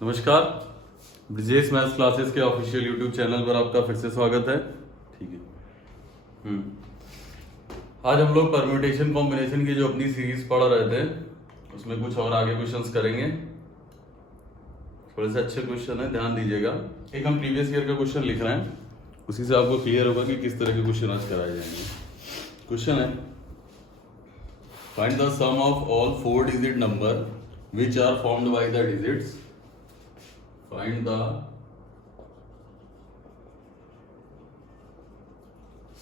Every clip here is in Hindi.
नमस्कार। ब्रिजेश मैथ्स क्लासेस के ऑफिशियल यूट्यूब चैनल पर आपका फिर से स्वागत है। ठीक है। आज हम लोग परम्यूटेशन कॉम्बिनेशन की जो अपनी सीरीज पढ़ रहे थे उसमें कुछ और आगे क्वेश्चंस करेंगे। थोड़े से अच्छे क्वेश्चन है, ध्यान दीजिएगा। एक हम प्रीवियस ईयर का क्वेश्चन लिख रहे हैं, उसी से आपको क्लियर होगा कि किस तरह के क्वेश्चन आज कराए जाएंगे। क्वेश्चन है, find the sum of all 4 digit number which are formed by the digits. Find the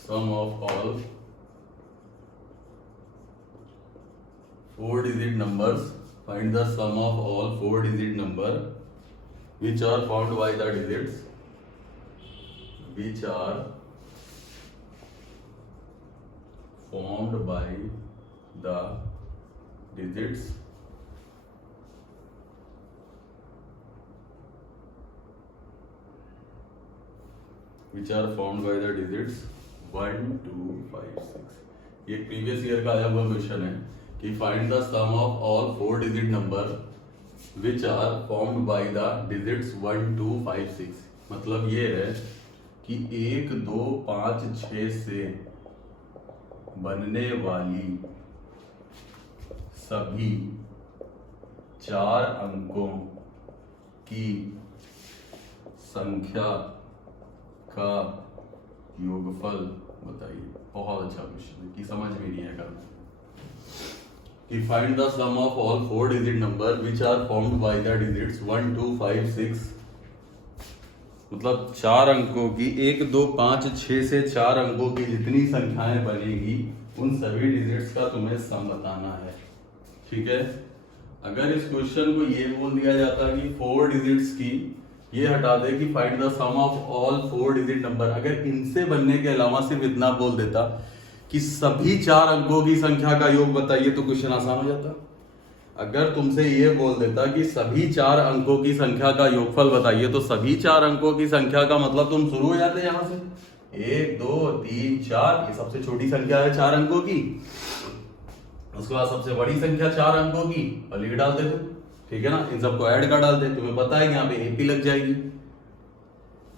sum of all 4-digit numbers. Find the sum of all 4-digit number which are formed by the digits. Which are formed by the digits. Which are formed by the digits 1, 2, 5, 6। ये प्रीवियस ईयर का आया हुआ क्वेश्चन है कि find the sum of all 4 digit number which are formed by the digits 1, 2, 5, 6। मतलब ये है कि 1, 2, 5, 6 से बनने वाली सभी 4 अंकों की संख्या का योगफल बताइए। बहुत अच्छा क्वेश्चन है कि समझ में नहीं है करना कि find the sum of all 4 digit number which are formed by the digits 1, 2, 5, 6। मतलब 4 अंकों की 1, 2, 5, 6 से 4 अंकों की जितनी संख्याएं बनेगी उन सभी डिजिट्स का तुम्हें सम बताना है। ठीक है। अगर इस क्वेश्चन को ये बोल दिया जाता कि 4 डिजिट्स की, ये हटा दे कि find the sum of all 4 digit number, अगर इनसे बनने के अलावा सिर्फ इतना बोल देता कि सभी 4 अंकों की संख्या का योग बताइए तो क्वेश्चन आसान हो जाता। अगर तुमसे ये बोल देता कि सभी 4 अंकों की संख्या का योगफल बताइए तो सभी 4 अंकों की संख्या का मतलब तुम शुरू हो जाते यहां से 1, 2, 3, 4। ये सबसे छोटी संख्या है 4 अंकों की, उसके बाद सबसे बड़ी संख्या 4 अंकों की और लिख डाल दे। ठीक है ना, इन सबको ऐड कर डाल दे, तुम्हें पता है कि यहाँ पे एपी लग जाएगी।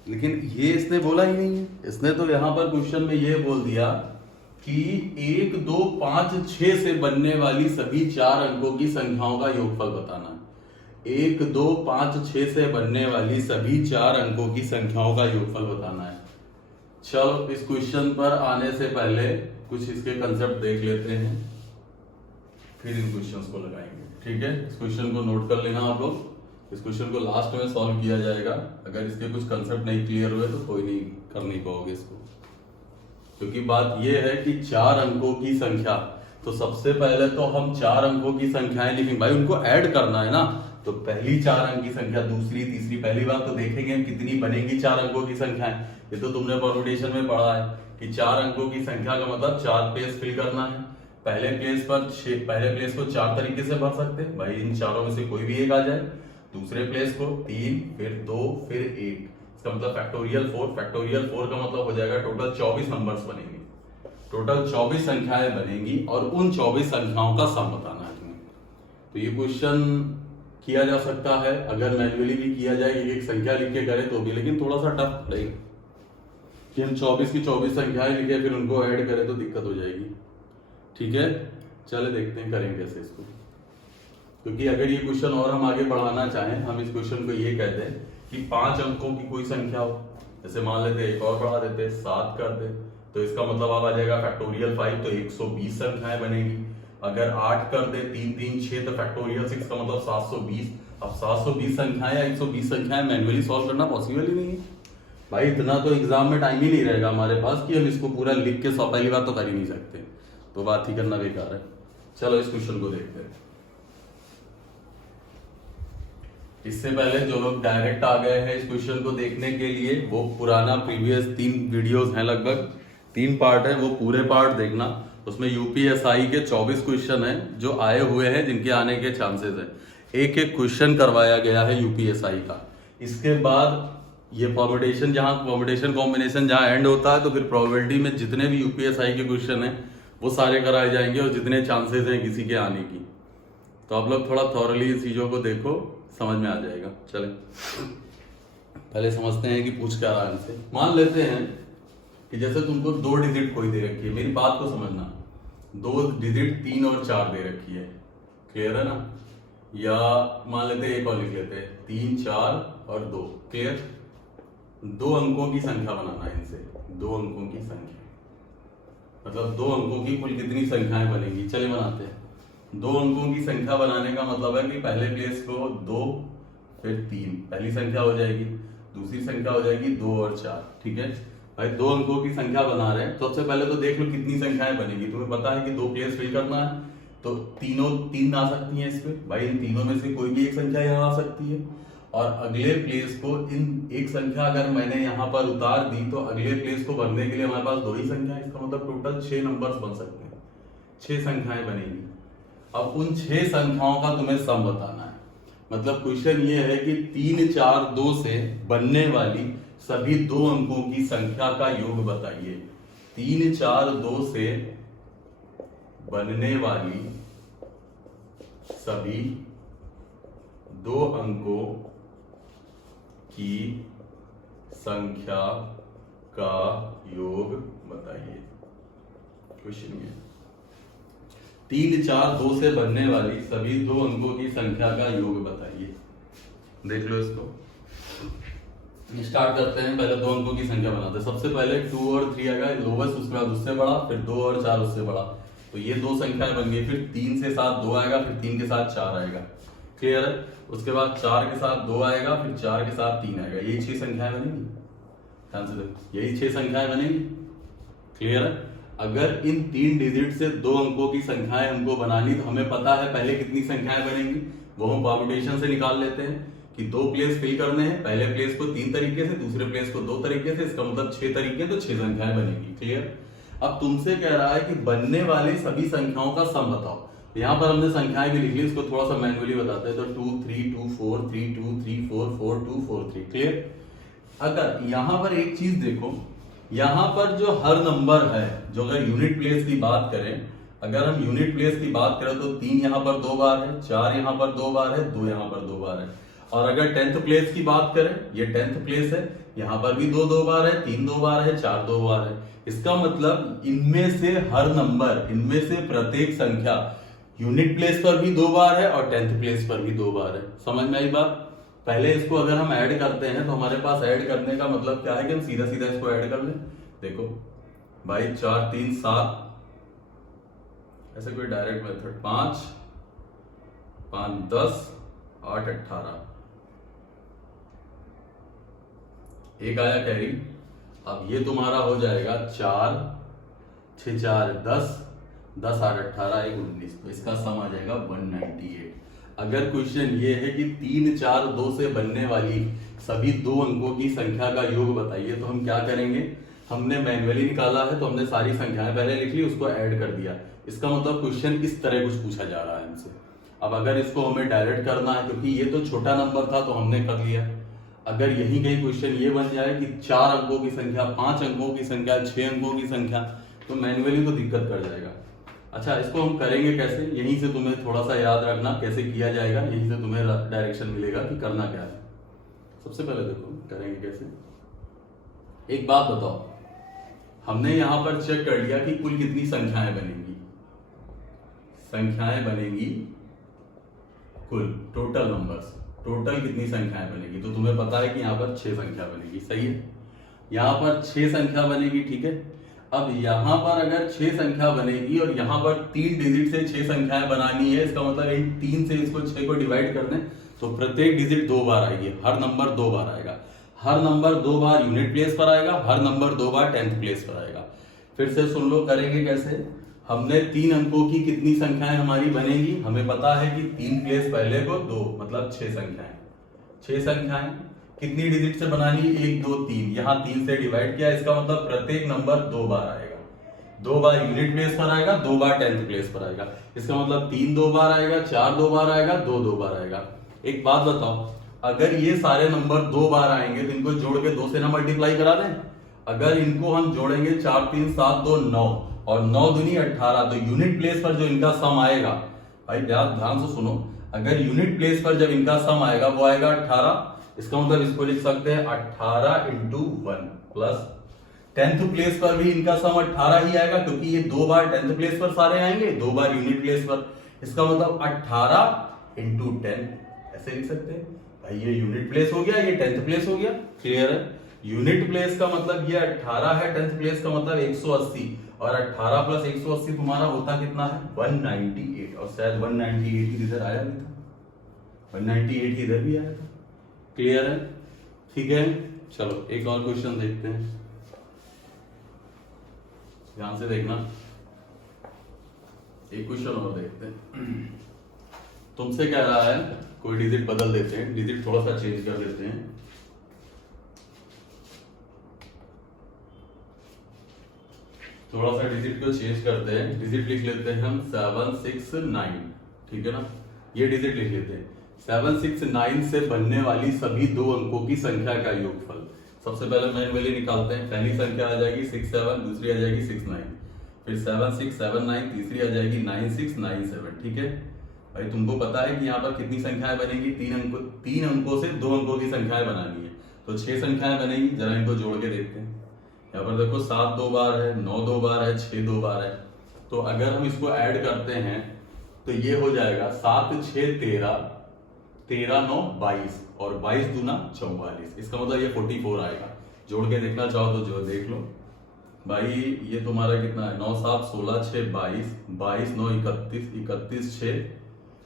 लेकिन ये इसने बोला ही नहीं है। इसने तो यहाँ पर क्वेश्चन में ये बोल दिया कि 1, 2, 5, 6 से बनने वाली सभी 4 अंकों की संख्याओं का योगफल बताना है। 1, 2, 5, 6 से बनने वाली सभी 4 अंकों की संख्याओं का योगफल बताना है। चलो इस क्वेश्चन पर आने से पहले कुछ इसके कंसेप्ट देख लेते हैं, फिर इन क्वेश्चंस को लगाएंगे। ठीक है, इस क्वेश्चन को नोट कर लेना आप लोग। इस क्वेश्चन को लास्ट में सॉल्व किया जाएगा। अगर इसके कुछ कंसेप्ट नहीं क्लियर हुए तो कोई नहीं कर नहीं पाओगे इसको, क्योंकि बात यह है कि 4 अंकों की संख्या, तो सबसे पहले तो हम 4 अंकों की संख्याएं लिखेंगे भाई, उनको ऐड करना है ना। तो पहली 4 अंक की संख्या, दूसरी, तीसरी, पहली बार तो देखेंगे हम कितनी बनेगी 4 अंकों की संख्याएं। ये तो तुमने परम्यूटेशन में पढ़ा है कि 4 अंकों की संख्या का मतलब 4 प्लेस फिल करना है। पहले प्लेस को 4 तरीके से भर सकते हैं भाई, इन चारों में से कोई भी एक आ जाए। दूसरे प्लेस को 3, फिर 2, फिर 1। इसका मतलब फैक्टोरियल 4। फैक्टोरियल 4 का मतलब हो जाएगा टोटल 24 नंबर्स बनेंगे, टोटल 24 संख्याएं बनेंगी और उन 24 संख्याओं का सम बताना है तुम्हें। तो ये क्वेश्चन किया जा सकता है, अगर मैन्युअली भी किया जाए, एक संख्या लिख के करे तो भी, लेकिन थोड़ा सा टफ रहेगा कि हम 24 की 24 संख्याएं लिखे फिर उनको ऐड करें तो दिक्कत हो जाएगी। ठीक है, चले देखते हैं करेंगे कैसे इसको। क्योंकि अगर ये क्वेश्चन और हम आगे बढ़ाना चाहें, हम इस क्वेश्चन को ये कहते हैं कि 5 अंकों की कोई संख्या हो, जैसे मान लेते एक और बढ़ा देते 7 कर दे, तो इसका मतलब आ जाएगा फैक्टोरियल 5, तो 120 संख्याएं बनेगी। अगर 8 कर दे 3, 3, 6, तो फैक्टोरियल 6 का मतलब 720। अब 720 संख्याएं या 120 संख्याएं मैन्युअली सॉल्व करना पॉसिबल ही नहीं है भाई। इतना तो एग्जाम में टाइम ही नहीं रहेगा हमारे पास कि हम इसको पूरा लिख के पहली बार तो कर ही नहीं सकते, तो बात ही करना बेकार है। चलो इस क्वेश्चन को देखते हैं। इससे पहले जो लोग डायरेक्ट आ गए हैं इस क्वेश्चन को देखने के लिए, वो पुराना प्रीवियस 3 वीडियोस हैं, लगभग 3 पार्ट है, वो पूरे पार्ट देखना। उसमें यूपीएसआई के 24 क्वेश्चन हैं जो आए हुए हैं, जिनके आने के चांसेस है। एक एक क्वेश्चन करवाया गया है यूपीएसआई का। इसके बाद ये परम्यूटेशन कॉम्बिनेशन जहां एंड होता है, तो फिर प्रोबेबिलिटी में जितने भी यूपीएसआई के क्वेश्चन हैं वो सारे कराए जाएंगे और जितने चांसेस हैं किसी के आने की। तो आप लोग थोड़ा थॉरली इन चीजों को देखो, समझ में आ जाएगा। चले पहले समझते हैं कि पूछ क्या रहा है इनसे। मान लेते हैं कि जैसे तुमको 2 डिजिट कोई दे रखी है, मेरी बात को समझना, 2 डिजिट 3 और 4 दे रखी है, क्लियर है ना। या मान लेते हैं एक और लिख लेते हैं 3 4 और 2, क्लियर। 2 अंकों की संख्या बनाना है इनसे, 2 अंकों की संख्या, मतलब 2 अंकों की कुल कितनी संख्याएं बनेगी। चलिए बनाते हैं। 2 अंकों की संख्या बनाने का मतलब है कि पहले प्लेस को 2 फिर 3, पहली संख्या हो जाएगी, दूसरी संख्या हो जाएगी 2 और 4, ठीक है भाई। 2 अंकों की संख्या बना रहे हैं, सबसे पहले तो देख लो कितनी संख्याएं बनेगी। तुम्हें पता है कि 2 प्लेस फिल करना है, तो तीनों 3 आ सकती हैं इस पे भाई। इन तीनों में से कोई भी एक संख्या यहाँ आ सकती है, और अगले प्लेस को इन एक संख्या अगर मैंने यहाँ पर उतार दी तो अगले प्लेस को भरने के लिए हमारे पास 2 ही संख्या है। इसका मतलब टोटल 6 नंबर्स बन सकते हैं, 6 संख्याएं बनेगी। अब उन 6 संख्याओं का तुम्हें सम बताना है। मतलब क्वेश्चन ये है कि 3 4 2 से बनने वाली सभी 2 अंकों की संख्या का योग बताइए। 3 4 2 से बनने वाली सभी 2 अंकों की संख्या का योग बताइए। क्वेश्चन ये 3 4 2 से बनने वाली सभी 2 अंकों की संख्या का योग बताइए। देख लो इसको, स्टार्ट करते हैं। पहले 2 अंकों की संख्या बनाते हैं। सबसे पहले 2 और 3 आएगा लोवेस्ट, उसके बाद उससे बड़ा, फिर 2 और 4 उससे बड़ा, तो ये 2 संख्याएं बन गई। फिर 3 से 7 2 आएगा, फिर 3 के साथ 4 आएगा, क्लियर है। उसके बाद 4 के साथ 2 आएगा, फिर 4 के साथ 3 आएगा। यही 6 संख्याएं बनेगी, ध्यान से देखो, यही 6 संख्याएं बनेगी, क्लियर है। अगर इन 3 डिजिट से 2 अंकों की संख्याएं हमको बनानी, तो हमें पता है पहले कितनी संख्याएं बनेंगी, वो हम परम्यूटेशन से निकाल लेते हैं कि 2 प्लेस फिल करने हैं, पहले प्लेस को 3 तरीके से, दूसरे प्लेस को 2 तरीके से, इसका मतलब 6 तरीके, तो 6 संख्याएं बनेगी, क्लियर। अब तुमसे कह रहा है कि बनने वाली सभी संख्याओं का सम बताओ। यहाँ पर हमने संख्याएं भी लिख ली, इसको थोड़ा सा मैन्युअली बताते हैं। तो 2 3 2 4 3 2 3 4 4 2 4 3, क्लियर। अगर यहाँ पर एक चीज देखो, यहाँ पर जो हर नंबर है, जो अगर यूनिट प्लेस की बात करें, अगर हम यूनिट प्लेस की बात करें तो 3 यहाँ पर 2 बार है, 4 यहाँ पर 2 बार है, 2 यहाँ पर 2 बार है। और अगर 10th प्लेस की बात करें, ये 10th प्लेस है, यहाँ पर भी 2 बार है, 3 2 बार है, 4 2 बार है। इसका मतलब इनमें से हर नंबर, इनमें से प्रत्येक संख्या यूनिट प्लेस पर भी 2 बार है और 10th प्लेस पर भी 2 बार है। समझ में आई बात। पहले इसको अगर हम ऐड करते हैं तो हमारे पास ऐड करने का मतलब क्या है कि हम सीधा सीधा इसको ऐड कर लें। देखो भाई 4 3 7, ऐसे कोई डायरेक्ट मेथड, 5 5 10 8 18, एक आया कैरी। अब ये तुम्हारा हो जाएगा 4 6 4 10 10 8 18 1 19, तो इसका सम आ जाएगा 198। अगर क्वेश्चन ये है कि 3 4 2 से बनने वाली सभी 2 अंकों की संख्या का योग बताइए, तो हम क्या करेंगे, हमने मैन्युअली निकाला है तो हमने सारी संख्याएं पहले लिख ली, उसको ऐड कर दिया। इसका मतलब क्वेश्चन इस तरह कुछ पूछा जा रहा है हमसे। अब अगर इसको हमें डायरेक्ट करना है, क्योंकि ये तो छोटा नंबर था तो हमने कर लिया, अगर यही कहीं क्वेश्चन ये बन जाए कि 4 अंकों की संख्या, 5 अंकों की संख्या, 6 अंकों की संख्या, तो मैन्युअली तो दिक्कत कर जाएगा। अच्छा, इसको हम करेंगे कैसे, यहीं से तुम्हें थोड़ा सा याद रखना कैसे किया जाएगा, यहीं से तुम्हें डायरेक्शन मिलेगा कि करना क्या है। सबसे पहले देखो करेंगे कैसे। एक बात बताओ, हमने यहां पर चेक कर लिया कि कुल कितनी संख्याएं बनेंगी। संख्याएं बनेगी कुल, टोटल नंबर्स, टोटल कितनी संख्याएं बनेगी, तो तुम्हें पता है कि यहाँ पर 6 संख्या बनेगी, सही है। यहाँ पर 6 संख्या बनेगी, ठीक है। अब यहाँ पर अगर 6 संख्या बनेगी और यहाँ पर 3 डिजिट से 6 संख्याएं बनानी है, इसका मतलब इन 3 से इसको 6 को डिवाइड कर दें तो प्रत्येक डिजिट 2 बार आएगी, हर नंबर 2 बार आएगा। हर नंबर 2 बार यूनिट प्लेस पर आएगा, हर नंबर 2 बार 10th प्लेस पर आएगा। फिर से सुन लो, करेंगे कैसे। हमने 3 अंकों की कितनी संख्याएं हमारी बनेगी, हमें पता है कि 3 प्लेस पहले को 2, मतलब 6 संख्याएं। 6 संख्याएं कितनी डिजिट से बनानी, 1 2 3, यहाँ 3 से डिवाइड किया, इसका मतलब प्रत्येक नंबर 2 बार आएगा। 2 बार यूनिट प्लेस पर आएगा, 2 बार 10th प्लेस पर आएगा। इसका मतलब 3 2 बार आएगा, 4 2 बार आएगा, 2 2 बार आएगा। एक बात बताओ, अगर ये सारे नंबर 2 बार आएंगे तो इनको जोड़ के 2 से ना मल्टीप्लाई करा दें। अगर इनको हम जोड़ेंगे 4 3 7 2 9 और 9 दूनी 18, तो यूनिट प्लेस पर जो इनका सम आएगा, भाई ध्यान से सुनो, अगर यूनिट प्लेस पर जब इनका सम आएगा वो आएगा 18। इसका मतलब इसको लिख सकते हैं 18 इंटू 1 प्लस 10th प्लेस पर भी इनका सम 18 ही आएगा, क्योंकि ये 2 बार 10th प्लेस पर सारे आएंगे, 2 बार यूनिट प्लेस पर। इसका मतलब 18 इंटू 10 ऐसे लिख सकते हैं। भाई ये यूनिट प्लेस हो गया, ये 10th प्लेस हो गया। क्लियर है? यूनिट प्लेस का मतलब ये 18 है, 10th प्लेस का मतलब 180, और 18 प्लस 180 तुम्हारा होता कितना है? 198। और शायद 198 ही इधर आया भी था, 198 इधर भी आया था। क्लियर है? ठीक है, चलो एक और क्वेश्चन देखते हैं, ध्यान से देखना। एक क्वेश्चन और देखते हैं। तुमसे कह रहा है कोई डिजिट बदल देते हैं, डिजिट थोड़ा सा चेंज कर देते हैं। थोड़ा सा डिजिट को चेंज करते हैं, डिजिट लिख लेते हैं हम 769। ठीक है ना, ये डिजिट लिख लेते हैं। 769 से बनने वाली सभी 2 अंकों की संख्या का योगफल। सबसे पहले मैन्युअली निकालते हैं। पहली संख्या आ जाएगी 67, दूसरी आ जाएगी 69, फिर 7679, तीसरी आ जाएगी 9697। ठीक है भाई, तुमको पता है कि यहाँ पर कितनी संख्याएं बनेगी? 3 अंकों से 2 अंकों की संख्याएं बनानी है, तो 6 संख्याएं बनेगी। जरा इनको जोड़ के देखते हैं। यहाँ पर देखो 7 2 बार है, 9 2 बार है, 6 2 बार है। तो अगर हम इसको ऐड करते हैं तो ये हो जाएगा 7 6 13, 13 9 22, और 22 दूना 44। इसका मतलब ये 44 आएगा। जोड़ के देखना चाहो तो जो देख लो भाई, ये तुम्हारा कितना है? 9 7 16 6 22, 22 9 31, 31 6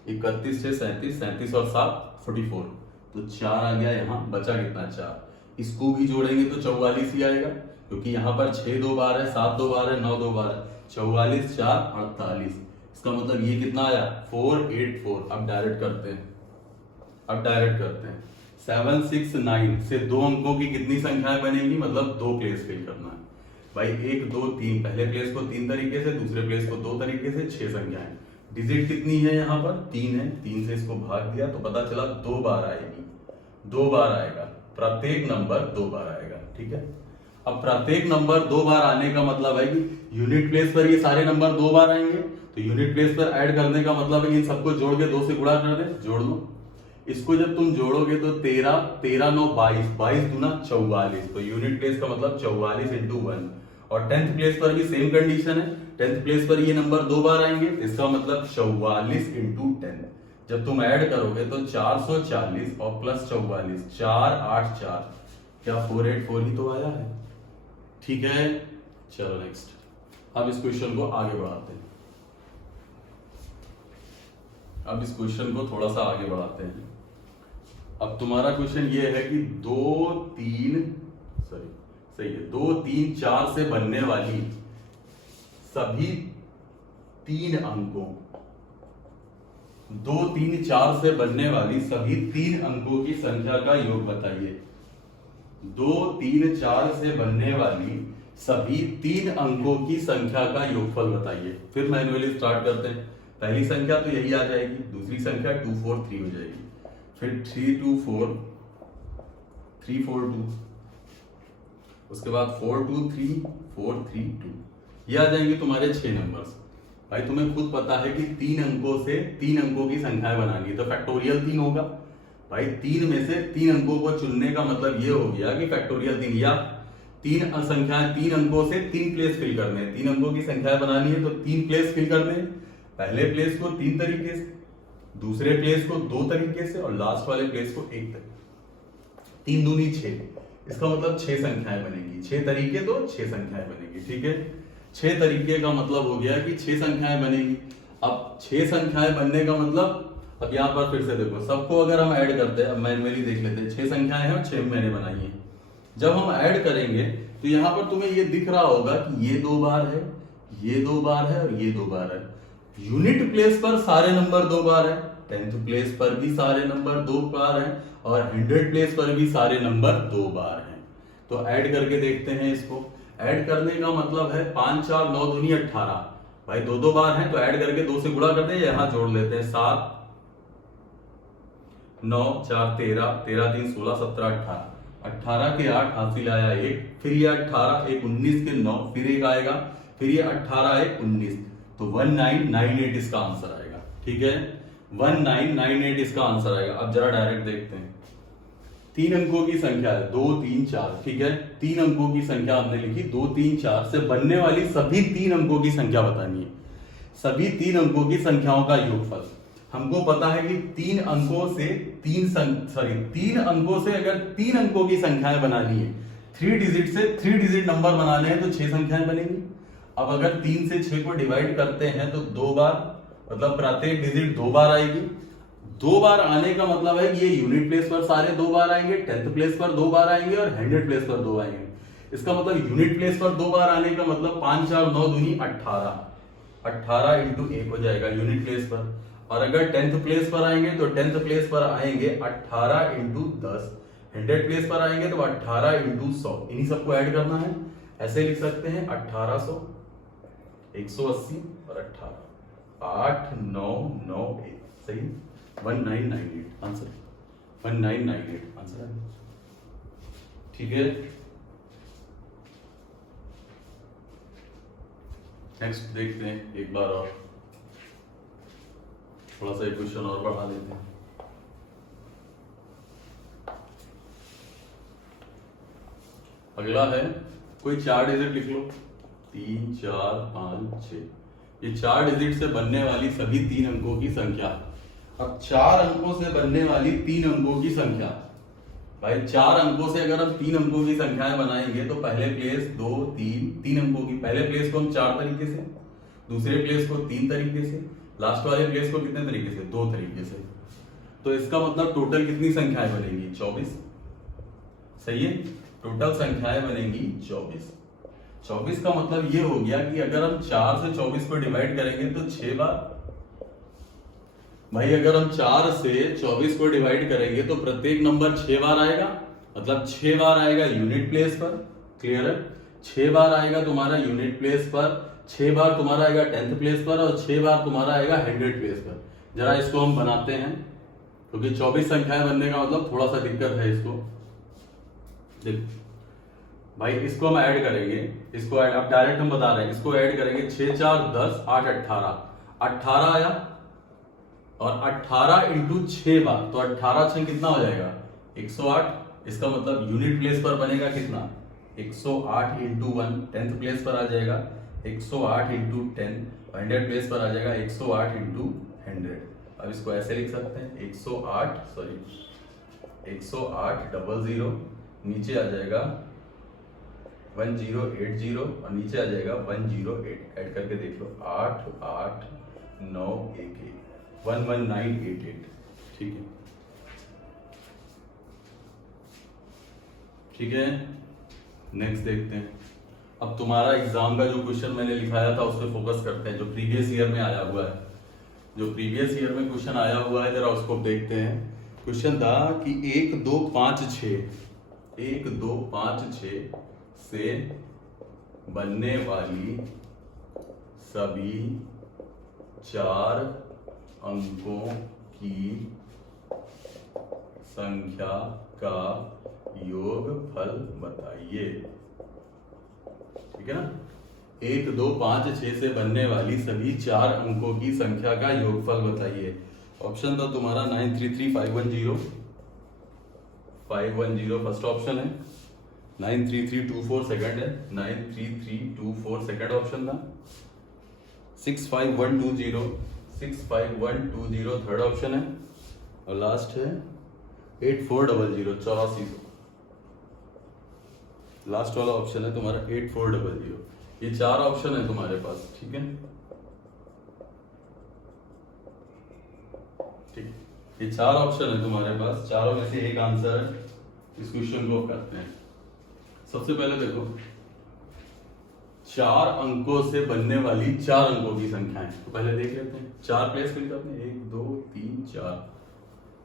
31 6 37, 37 और 7 44। तो 4 आ गया। यहाँ बचा कितना? 4। इसको भी जोड़ेंगे तो 44 ही आएगा, क्योंकि यहाँ पर 6 2 बार है, 7 2 बार है, 9 2 बार है। 44 4 48। इसका मतलब ये कितना आया? 484। अब डायरेक्ट करते हैं, 769 से 2 अंकों की कितनी संख्याएं बनेंगी? मतलब 2 प्लेस फिल करना है भाई। 1 2 3, पहले प्लेस को 3 तरीके से, दूसरे प्लेस को 2 तरीके से, 6 संख्याएं। डिजिट कितनी है? यहाँ पर 3 है। 3 से इसको भाग दिया तो पता चला 2 बार आएगी, 2 बार आएगा। प्रत्येक नंबर 2 बार आएगा। ठीक है, अब प्रत्येक नंबर 2 बार आने का मतलब है कि यूनिट प्लेस पर ये सारे नंबर 2 बार आएंगे, तो यूनिट प्लेस पर ऐड करने का मतलब है कि इन सबको जोड़ के 2 से गुणा कर दे। जोड़ लो इसको, जब तुम जोड़ोगे तो 13 13 9 22, 22 दूना 44। तो यूनिट प्लेस का मतलब 44 इंटू 1। और 10th प्लेस पर भी सेम कंडीशन है, 10th प्लेस पर ये नंबर 2 बार आएंगे। इसका मतलब 44 इंटू 10। जब तुम ऐड करोगे तो 440 और प्लस 44, 484, क्या 484 ही तो आया है। ठीक है, चलो नेक्स्ट। अब इस क्वेश्चन को आगे बढ़ाते हैं, अब इस क्वेश्चन को थोड़ा सा आगे बढ़ाते हैं। अब तुम्हारा क्वेश्चन ये है कि 2 3 4 से बनने वाली सभी 3 अंकों 2 3 4 से बनने वाली सभी 3 अंकों की संख्या का योग बताइए। 2 3 4 से बनने वाली सभी 3 अंकों की संख्या का योगफल बताइए। फिर मैन्युअली स्टार्ट करते हैं। पहली संख्या तो यही आ जाएगी, दूसरी संख्या 2 4 3 हो जाएगी, फिर 3 2 4 3 4 2, उसके बाद 4 2 3 4 3 2। ये आ जाएंगे तुम्हारे 6 नंबर्स। भाई तुम्हें खुद पता है कि 3 अंकों से 3 अंकों की संख्याएं बनानी है, तो फैक्टोरियल 3 होगा। भाई 3 में से 3 अंकों को चुनने का मतलब ये हो गया कि फैक्टोरियल 3, या 3 संख्याएं 3 अंकों से 3 प्लेस फिल करने हैं। 3 अंकों की संख्याएं बनानी है तो 3 प्लेस फिल करने हैं। पहले प्लेस को 3 तरीके से, दूसरे प्लेस को 2 तरीके से, और लास्ट वाले प्लेस को 1 तरीके। 3 दूनी 6, इसका मतलब 6 संख्याएं बनेगी। 6 तरीके तो 6 संख्याएं बनेगी। ठीक है, 6 तरीके का मतलब हो गया कि 6 संख्याएं बनेगी। अब 6 संख्याएं बनने का मतलब, अब यहाँ पर फिर से देखो, सबको अगर हम ऐड करते हैं, अब मैन्युअली देख लेते हैं। 6 संख्याएं हैं और 6 मैंने बनाई है। जब हम ऐड करेंगे तो यहाँ पर तुम्हें ये दिख रहा होगा कि ये 2 बार है, ये 2 बार है और ये 2 बार है। यूनिट प्लेस पर सारे नंबर 2 बार है, 10th प्लेस पर भी सारे नंबर 2 बार हैं, और 100 प्लेस पर भी सारे नंबर 2 बार हैं। तो ऐड करके देखते हैं इसको। ऐड करने का मतलब है 5 4 9 दूनी 18। भाई 2 बार हैं तो ऐड करके 2 से गुणा करते हैं, यहां जोड़ लेते हैं। 7 9 4 13, 13 3 16 17 18, 18 के 8 हासिल आया 1, फिर ये 18 1 19 के 9, फिर 1 आएगा, फिर ये 18 1 19, तो 1998 इसका आंसर आएगा। ठीक है, 1998 इसका आंसर आएगा। अब जरा डायरेक्ट देखते हैं। 3 अंकों की संख्या है 2 3 4, ठीक है। 3 अंकों की संख्या हमने लिखी 2 3 4 से बनने वाली सभी 3 अंकों की संख्या बतानी है। सभी 3 अंकों की संख्याओं का योगफल। हमको पता है कि 3 अंकों से 3 अंकों से अगर 3 अंकों की संख्याएं बनानी है, 3 डिजिट से 3 डिजिट नंबर बनाने हैं तो 6 संख्याएं बनेंगी। अब अगर 3 से 6 को डिवाइड करते हैं तो 2 बार, मतलब प्रत्येक डिजिट 2 बार आएगी। 2 बार आने का मतलब है कि ये यूनिट प्लेस पर सारे 2 बार आएंगे, 10th प्लेस पर 2 बार आएंगे और 100 प्लेस पर 2 आएंगे। इसका मतलब यूनिट प्लेस पर 2 बार आने का मतलब 5 4 9 दूनी 18, 18 इंटू 1 हो जाएगा यूनिट प्लेस पर। और अगर 10th प्लेस पर आएंगे तो 10th प्लेस पर आएंगे 18 इंटू 10, 100 प्लेस पर आएंगे तो 18 इंटू 100। इन्हीं सबको ऐड करना है। ऐसे लिख सकते हैं 1800, 180 और 18, 8 9 9 1, सही। 1998 आंसर, 1998 आंसर है, ठीक है। नेक्स्ट देखते हैं एक बार और, थोड़ा सा क्वेश्चन और बढ़ा लेते हैं। अगला है कोई 4 डिजिट लिख लो, 3 4 5 6। ये 4 डिजिट से बनने वाली सभी 3 अंकों की संख्या। अब 4 अंकों से बनने वाली 3 अंकों की संख्या, भाई 4 अंकों से अगर हम 3 अंकों की संख्याएं बनाएंगे तो पहले प्लेस 2 3 अंकों की, पहले प्लेस को हम 4 तरीके से, दूसरे प्लेस को 3 तरीके से, लास्ट वाले प्लेस को कितने तरीके से, 2 तरीके से। तो इसका मतलब टोटल कितनी संख्याएं बनेंगी, 24, सही है। टोटल संख्याएं बनेंगी 24। 24 का मतलब ये हो गया कि अगर हम 4 से 24 को डिवाइड करेंगे तो 6 बार। भाई अगर हम 4 से 24 को डिवाइड करेंगे तो प्रत्येक नंबर 6 बार आएगा, मतलब 6 बार आएगा यूनिट प्लेस पर, क्लियर है। 6 बार आएगा तुम्हारा यूनिट प्लेस पर, 6 बार तुम्हारा आएगा 10th प्लेस पर और 6 बार तुम्हारा आएगा 100 प्लेस पर। जरा इसको हम बनाते हैं, क्योंकि 24 संख्याएं बनने का मतलब थोड़ा सा दिक्कत है इसको। भाई इसको हम ऐड करेंगे, इसको ऐड, अब डायरेक्ट हम बता रहे हैं, इसको ऐड करेंगे 6 4 10 8 18, 18 आया और 18 इंटू 6 बार, तो 18 6 कितना हो जाएगा, 108। इसका मतलब यूनिट प्लेस पर बनेगा कितना, 108 इंटू 1, 10th प्लेस पर आ जाएगा 108 इंटू 10, 100 प्लेस पर आ जाएगा 108 इंटू 100। अब इसको ऐसे लिख सकते हैं 108 00, नीचे आ जाएगा 1080 और नीचे आ जाएगा 108। ऐड करके देख लो 8 8 9 1 1 11988, ठीक है, ठीक है। नेक्स्ट देखते हैं। अब तुम्हारा एग्जाम का जो क्वेश्चन मैंने लिखाया था उस पर फोकस करते हैं, जो प्रीवियस ईयर में आया हुआ है। जो प्रीवियस ईयर में क्वेश्चन आया हुआ है जरा उसको देखते हैं। क्वेश्चन था कि 1 2 5 6 से बनने वाली सभी 4 अंकों की संख्या का योगफल बताइए, ठीक है ना। 1 2 5 6 से बनने वाली सभी 4 अंकों की संख्या का योगफल बताइए। ऑप्शन था तुम्हारा 933510 फर्स्ट ऑप्शन है, 93324 सेकंड है, 93324 सेकंड ऑप्शन था, 65120 थर्ड ऑप्शन है और लास्ट है 8400 8400। लास्ट वाला ऑप्शन है तुम्हारा 8400। ये 4 ऑप्शन है तुम्हारे पास, ठीक है, ठीक। ये 4 ऑप्शन है तुम्हारे पास, चारों में से एक आंसर है। इस क्वेश्चन को करते हैं। सबसे पहले देखो 4 अंकों से बनने वाली 4 अंकों की संख्याएं, तो पहले देख लेते हैं। 4 प्लेस फिल करते हैं, 1 2 3 4।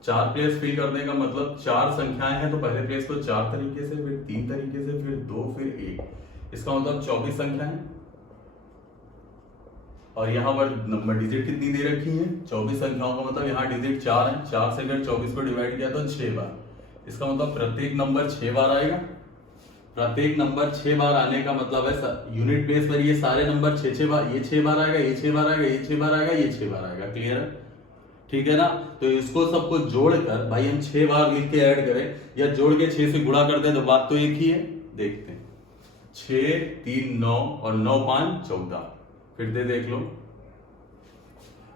4 प्लेस फिल करने का मतलब 4 संख्याएं हैं तो पहले प्लेस को 4 तरीके से, फिर 3 तरीके से, फिर 2, फिर 1। इसका मतलब 24 संख्याएं। और यहाँ पर नंबर डिजिट कितनी दे रखी है, 24 संख्याओं का मतलब यहाँ डिजिट 4 है। 4 से अगर 24 को डिवाइड किया तो 6 बार। इसका मतलब प्रत्येक नंबर 6 बार आएगा। प्रत्येक नंबर 6 बार आने का मतलब है यूनिट प्लेस पर ये सारे नंबर 6 6 बार, ये 6 बार आएगा, ये 6 बार आएगा, ये 6 बार आएगा, ये 6 बार आएगा। क्लियर है, ठीक है ना। तो इसको सबको जोड़कर भाई हम 6 बार लिख के ऐड करें या जोड़ के 6 से गुणा कर दें तो बात तो एक ही है। देखते हैं 6 3 9 और 9 5 14, फिर दे देख लो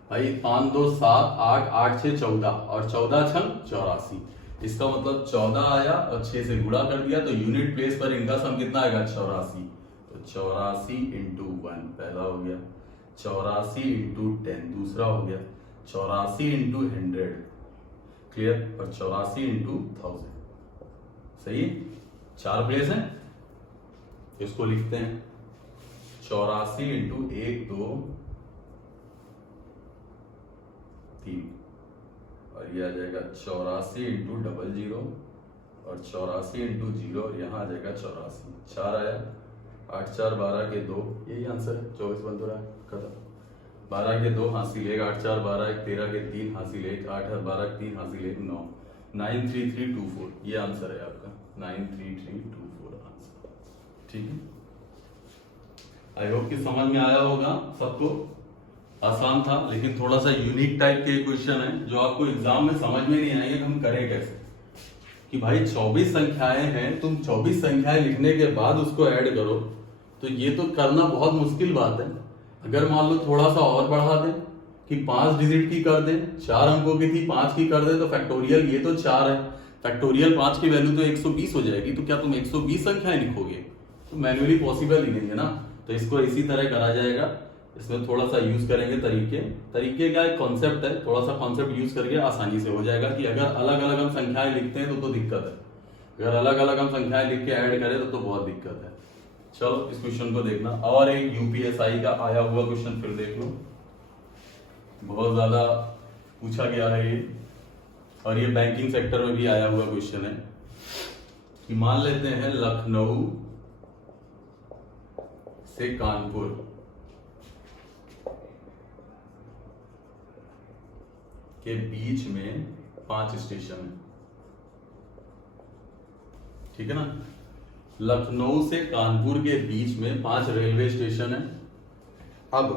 भाई 5 2 7 8 8 6 14 और 14 6 84। इसका मतलब 14 आया और 6 से गुणा कर दिया तो यूनिट प्लेस पर इनका सम कितना आएगा 84। तो 84 इंटू 1 पहला हो गया, 84 इंटू 10 दूसरा हो गया, 84 इंटू 100 क्लियर, और 84 इंटू 1000। सही है, 4 प्लेस है, इसको लिखते हैं 84 इंटू 1 2 3 और ये आ जाएगा 84 इंटू 00 और 84 इंटू 0 और यहाँ आ जाएगा 84। 4 आया, 8 4 12 के 2, यही आंसर है। 24 बन तो रहा है, खत्म। 12 के 2 हासिल 1, 8 4 12 1, 13 के 3 हासिल 1, 8 12 के 3 हासिल 1, 9 93324, ये आंसर है आपका 93324 आंसर। ठीक है, आई होप कि समझ में आया होगा सबको। आसान था लेकिन थोड़ा सा यूनिक टाइप के क्वेश्चन है जो आपको एग्जाम में समझ में नहीं आएंगे हम करें कैसे। कि भाई 24 संख्याएं हैं, तुम 24 संख्याएं लिखने के बाद उसको ऐड करो तो ये तो करना बहुत मुश्किल बात है। अगर मान लो थोड़ा सा और बढ़ा दें कि 5 डिजिट की कर दें, 4 अंकों की थी 5 की कर दें तो फैक्टोरियल ये तो 4 है, फैक्टोरियल 5 की वैल्यू तो 120 हो जाएगी। तो क्या तुम 120 संख्याएं लिखोगे? तो मैन्युअली पॉसिबल ही नहीं है ना। तो इसको इसी तरह करा जाएगा, इसमें थोड़ा सा यूज करेंगे तरीके का एक कॉन्सेप्ट है, थोड़ा सा कॉन्सेप्ट यूज करके आसानी से हो जाएगा। कि अगर अलग अलग हम संख्याएं लिखते हैं तो दिक्कत है, अगर अलग अलग हम संख्याएं लिख के ऐड करें तो बहुत दिक्कत है। चलो इस क्वेश्चन को देखना, और एक यूपीएसआई का आया हुआ क्वेश्चन फिर देख लो, बहुत ज्यादा पूछा गया है ये, और ये बैंकिंग सेक्टर में भी आया हुआ क्वेश्चन है। कि मान लेते हैं लखनऊ से कानपुर के बीच में 5 स्टेशन है, ठीक है ना। लखनऊ से कानपुर के बीच में 5 रेलवे स्टेशन है। अब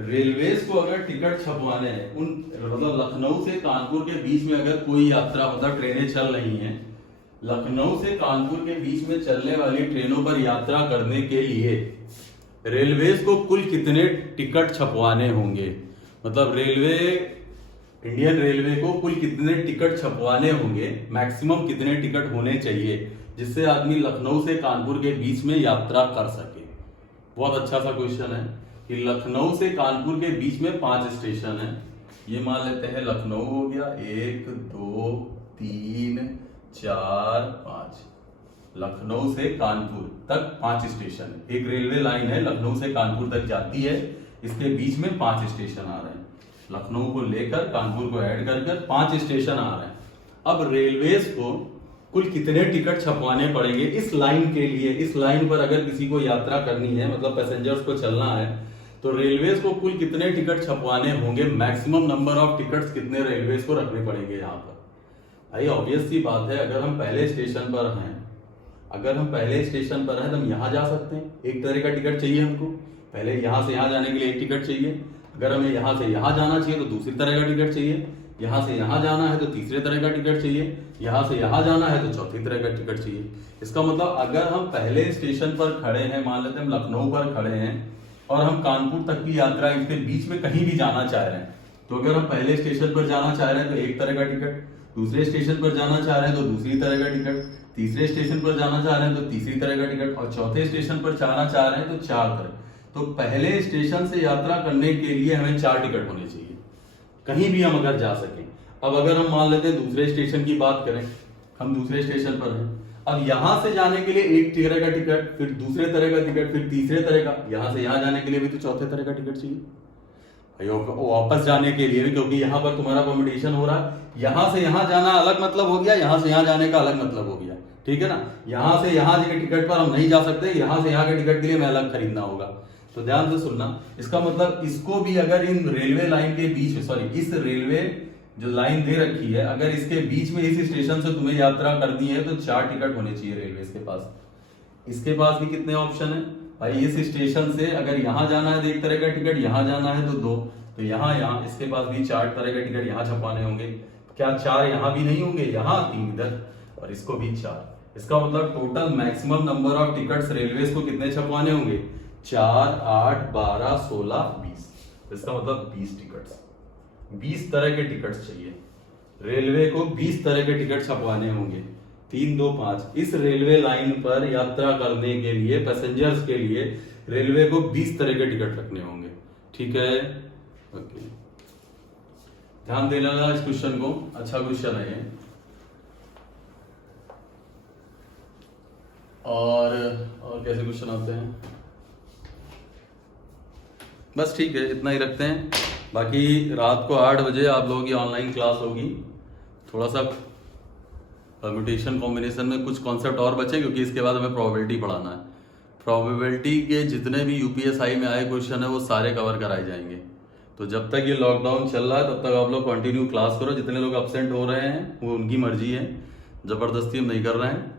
रेलवेज को अगर टिकट छपवाने हैं उन मतलब लखनऊ से कानपुर के बीच में अगर कोई यात्रा मतलब ट्रेनें चल रही हैं, लखनऊ से कानपुर के बीच में चलने वाली ट्रेनों पर यात्रा करने के लिए रेलवेज को कुल कितने टिकट छपवाने होंगे। मतलब इंडियन रेलवे को कुल कितने टिकट छपवाने होंगे, मैक्सिमम कितने टिकट होने चाहिए जिससे आदमी लखनऊ से कानपुर के बीच में यात्रा कर सके। बहुत अच्छा सा क्वेश्चन है कि लखनऊ से कानपुर के बीच में 5 स्टेशन है। ये मान लेते हैं लखनऊ हो गया, 1 2 3 4 5, लखनऊ से कानपुर तक 5 स्टेशन है। एक रेलवे लाइन है लखनऊ से कानपुर तक जाती है, इसके बीच में 5 स्टेशन आ रहे हैं। लखनऊ को लेकर कानपुर को ऐड कर 5 स्टेशन आ रहे हैं। अब रेलवेज को कुल कितने टिकट छपवाने पड़ेंगे इस लाइन के लिए। इस लाइन पर अगर किसी को यात्रा करनी है मतलब पैसेंजर्स को चलना है तो रेलवेज को कुल कितने टिकट छपवाने होंगे, मैक्सिमम नंबर ऑफ टिकट्स कितने रेलवेज को रखने पड़ेंगे यहाँ पर। भाई ऑब्वियस सी बात है, अगर हम पहले स्टेशन पर हैं तो हम यहाँ जा सकते हैं, एक तरह का टिकट चाहिए हमको। पहले यहाँ से यहाँ जाने के लिए एक टिकट चाहिए, अगर हमें यहाँ से यहाँ जाना चाहिए तो दूसरी तरह का टिकट चाहिए, यहाँ से यहाँ जाना है तो तीसरे तरह का टिकट चाहिए, यहाँ से यहाँ जाना है तो चौथी तरह का टिकट चाहिए। इसका मतलब अगर हम पहले स्टेशन पर खड़े हैं, मान लेते हैं हम लखनऊ पर खड़े हैं और हम कानपुर तक की यात्रा इसके बीच में कहीं भी जाना चाह रहे हैं, तो अगर हम पहले स्टेशन पर जाना चाह रहे हैं तो एक तरह का टिकट, दूसरे स्टेशन पर जाना चाह रहे हैं तो दूसरी तरह का टिकट, तीसरे स्टेशन पर जाना चाह रहे हैं तो तीसरी तरह का टिकट, और चौथे स्टेशन पर जाना चाह रहे हैं तो 4 तरह। तो पहले स्टेशन से यात्रा करने के लिए हमें 4 टिकट होने चाहिए, कहीं भी हम अगर जा सके। अब अगर हम मान लेते हैं दूसरे स्टेशन की बात करें, हम दूसरे स्टेशन पर हैं, अब यहां से जाने के लिए एक तरह का टिकट, फिर दूसरे तरह का टिकट, फिर तीसरे तरह का, यहां से यहां जाने के लिए भी तो चौथे तरह का टिकट चाहिए। वापस जाने के लिए भी, क्योंकि यहाँ पर तुम्हारा कॉम्पिटिशन हो रहा है। यहां से यहां जाना अलग मतलब हो गया, यहां से यहां जाने का अलग मतलब हो गया, ठीक है ना। यहां से यहां के टिकट पर हम नहीं जा सकते, यहां से यहां के टिकट के लिए हमें अलग खरीदना होगा। तो ध्यान से सुनना, इसका मतलब इसको भी अगर इन रेलवे लाइन के बीच इस रेलवे जो लाइन दे रखी है, अगर इसके बीच में इस स्टेशन से तुम्हें यात्रा करनी है तो 4 टिकट होने चाहिए रेलवे के पास। इसके पास भी कितने ऑप्शन है भाई, इस स्टेशन से अगर यहां जाना है तो एक तरह का टिकट, यहां जाना है तो 2, तो यहाँ इसके पास भी 4 तरह के टिकट यहाँ छपवाने होंगे। क्या 4 यहाँ भी नहीं होंगे? यहाँ 3 इधर और इसको भी 4। इसका मतलब total maximum number of tickets railways को कितने छपवाने होंगे? 4, 8, 12, 16, 20। इसका मतलब 20 टिकट्स, 20 तरह के टिकट्स चाहिए रेलवे को। 20 तरह के टिकट छपवाने होंगे। 3, 2, 5 इस रेलवे लाइन पर यात्रा करने के लिए, पैसेंजर्स के लिए रेलवे को 20 तरह के टिकट रखने होंगे। ठीक है, ओके, ध्यान देना इस क्वेश्चन को, अच्छा क्वेश्चन है ये। और कैसे क्वेश्चन आते हैं? बस ठीक है, इतना ही रखते हैं। बाकी रात को 8 बजे आप लोगों की ऑनलाइन क्लास होगी। थोड़ा सा परम्यूटेशन कॉम्बिनेशन में कुछ कॉन्सेप्ट और बचे, क्योंकि इसके बाद हमें प्रोबेबिलिटी पढ़ाना है। प्रोबेबिलिटी के जितने भी यूपीएसआई में आए क्वेश्चन है वो सारे कवर कराए जाएंगे। तो जब तक ये लॉकडाउन चल रहा है तब तक आप लोग कंटिन्यू क्लास करो। जितने लोग अपसेंट हो रहे हैं वो उनकी मर्जी है, जबरदस्ती हम नहीं कर रहे हैं।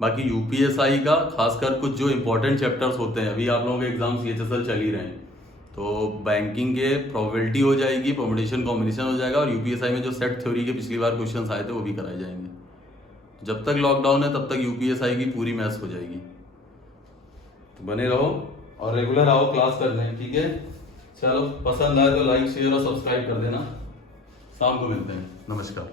बाकी यूपीएसआई का खासकर कुछ जो इंपॉर्टेंट चैप्टर्स होते हैं, अभी आप लोगों के एग्जाम सीएचएसएल चल ही रहे हैं, तो बैंकिंग के प्रोबेबिलिटी हो जाएगी, परम्यूटेशन कॉम्बिनेशन हो जाएगा, और यूपीएसआई में जो सेट थ्योरी के पिछली बार क्वेश्चन आए थे वो भी कराए जाएंगे। जब तक लॉकडाउन है तब तक यूपीएसआई की पूरी मैथ्स हो जाएगी। तो बने रहो और रेगुलर आओ क्लास करने, ठीक है? चलो, पसंद आए तो लाइक, शेयर और सब्सक्राइब कर देना। शाम को मिलते हैं, नमस्कार।